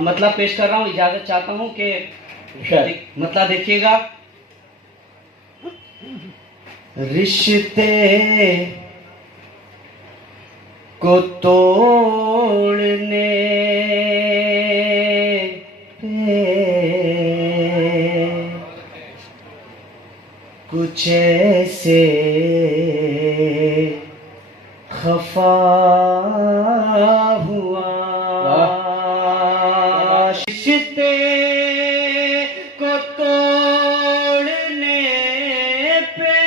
मतलब पेश कर रहा हूँ, इजाजत चाहता हूँ कि मतलब देखिएगा। रिश्ते को तोड़ने पे कुछ ऐसे खफा हुआ। रिश्ते को तोड़ने पे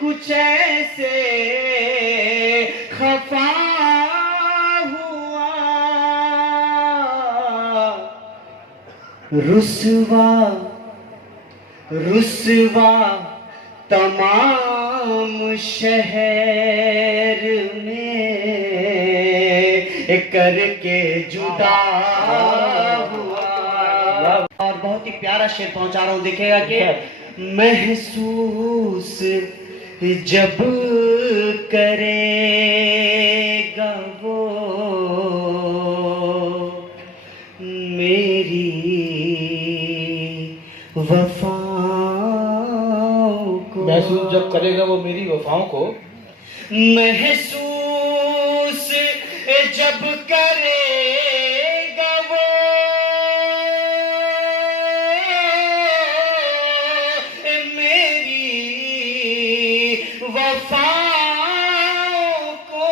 कुछ ऐसे खफा हुआ। रुसवा रुसवा तमाम शहर में करके जुदा हुआ। और बहुत ही प्यारा शेर पहुंचा रहा हूं, देखिएगा कि महसूस जब करेगा वो मेरी वफाओं को, महसूस जब करेगा वो मेरी वफाओं को, महसूस जब करेगा वो मेरी वफाओं को,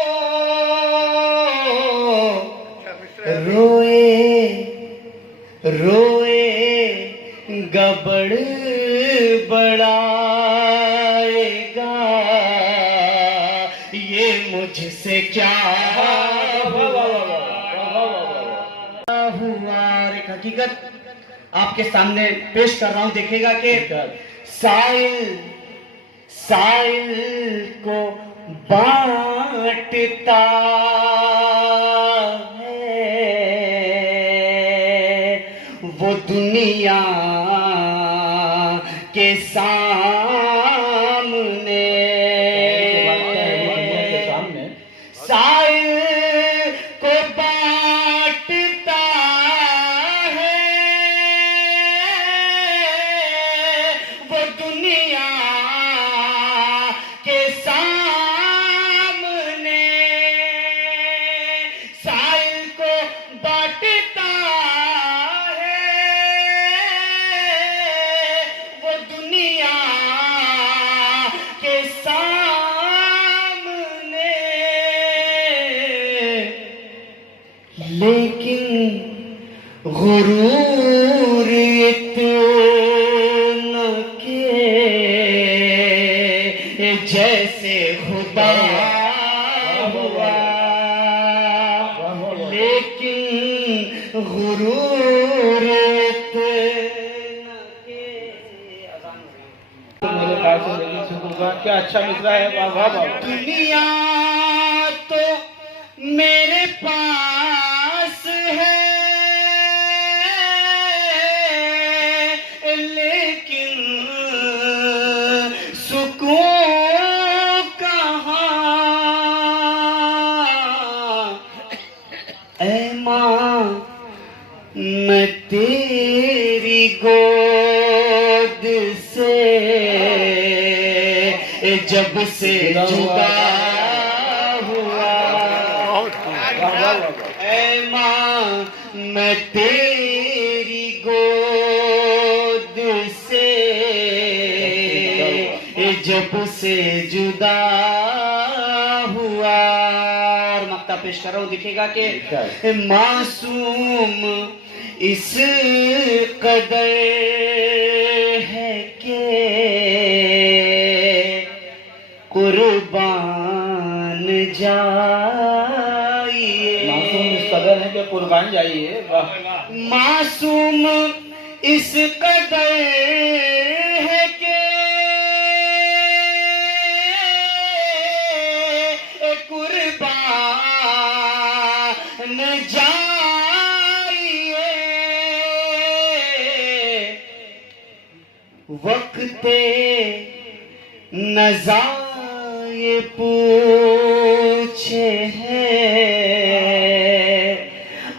रोए रोए गबड़ बड़ाएगा ये मुझसे क्या हुआ। एक हकीकत आपके सामने पेश कर रहा हूं, देखिएगा कि साइल साइल को बांटता है वो दुनिया के सामने। साइल को बांटता है वो दुनिया के सामने। साइल को बांटता लेकिन गुरूर इतना के जैसे खुदा हुआ। लेकिन गुरूर इतना के मेरे पास से लेकिन सुनूंगा क्या अच्छा मिसरा है। वाह वाह वाह। दुनिया तो मेरे पास है लेकिन सुकून कहाँ। ऐ माँ मैं तेरी गोद से जब से जुदा हुआ। ऐ माँ मैं तेरी गोद से जब से जुदा हुआ। और मक्ता पेश कर रहा हूं, दिखेगा कि मासूम इस कदर है कि कुर्बान जाइए। मासूम इस कदर है कि कुर्बान जाइए। वाह। मासूम इस कदर है कि कुर्बान जाइए। वक्त नज़ा ये पूछे है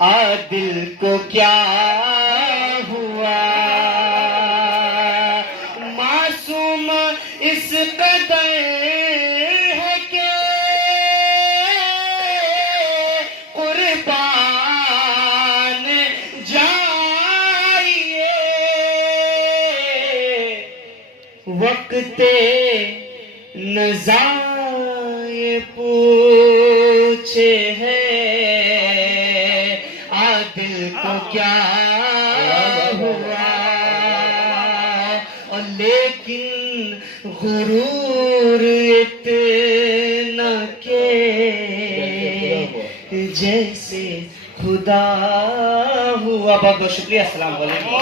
आदिल को क्या हुआ, मासूम इस कदर है कि कुर्बान जाइए, वक्ते नज़ा ये पूछे है आदिल को क्या हुआ, और लेकिन गुरूर इतना के जैसे खुदा हुआ। बहुत बहुत शुक्रिया। अस्सलाम वालेकुम।